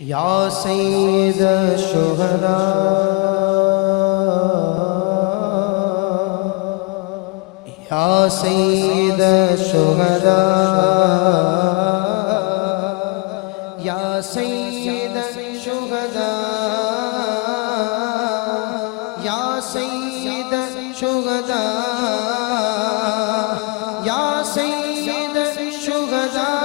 یا سید الشہداء یا سید الشہداء یا سید الشہداء یا سید الشہداء یا سید الشہداء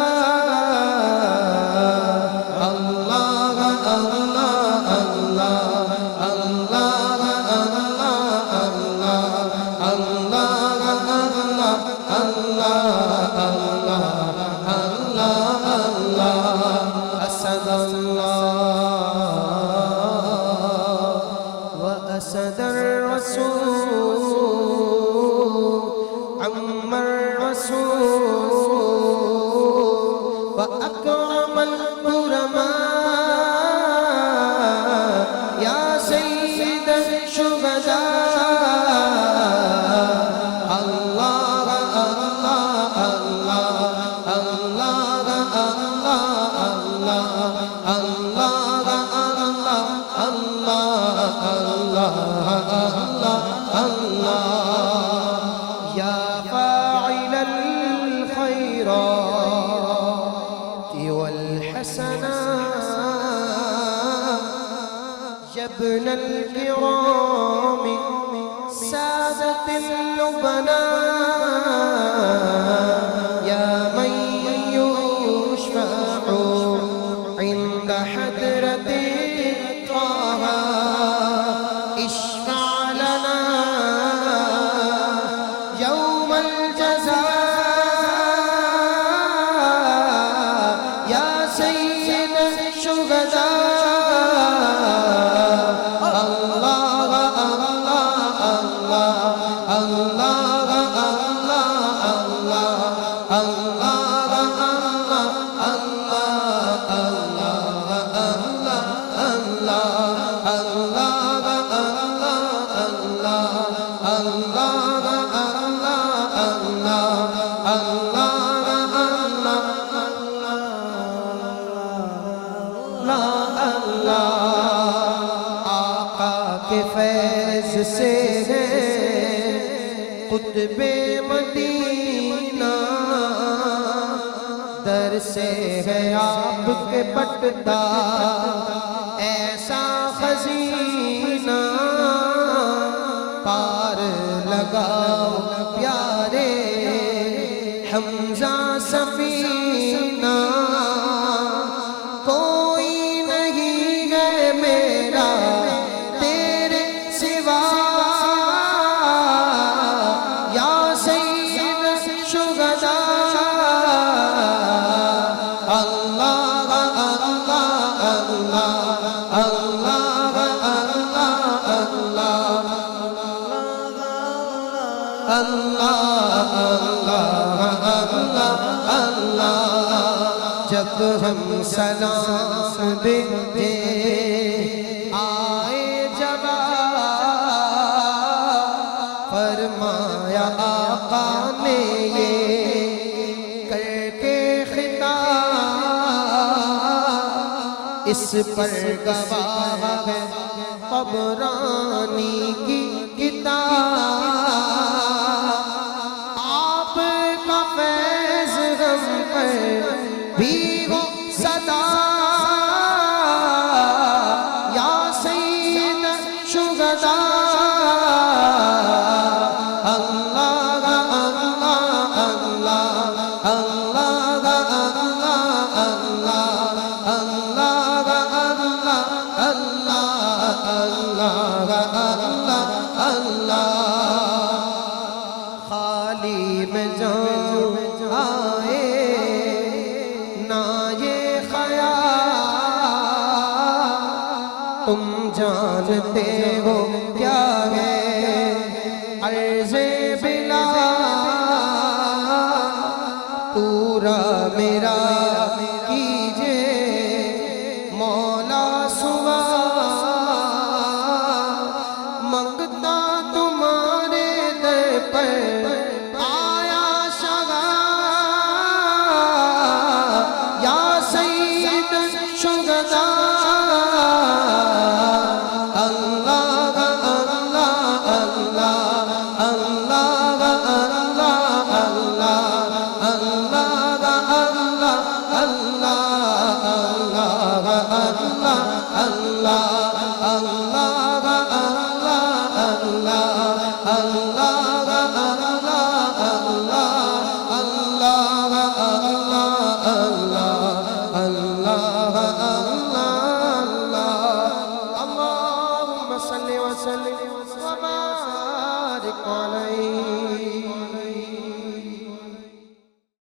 أسد الرسول عم الرسول وأكرم الكرماء يا سيد الشهداء الله الله الله الله الله الله يا فاعل الخيرات والحسنات يا ابن الكرام سادة اللبناء يا من يشفع عند حضرة طه اشفع لنا يوم الجزاء يا سيد الشهداء الله الله الله الله فیض سے ہے قطب مدینہ در سے ہے آپ کے بٹتا ایسا خزینہ پار لگاؤ پیارے حمزہ سفینہ کوئی نہیں ہے میرا جب ہم سلام دیتے آئے جواب فرمایا آقا نے یہ کر کے خطاب اس پر گواہ ہے طبرانی کی کتاب آپ کا فیض غم پر بھی ہو صدا یا سید الشہداء اللہ اللہ اللہ اللہ خالی میں جاؤں آئے نہ یہ خیال تم جانتے ہو کیا ہے عرض بلا پورا میرا کیجئے مولا سوا منگتا تمہارے در پر آیا شغا یا سید الشہداء وسلم وبارك على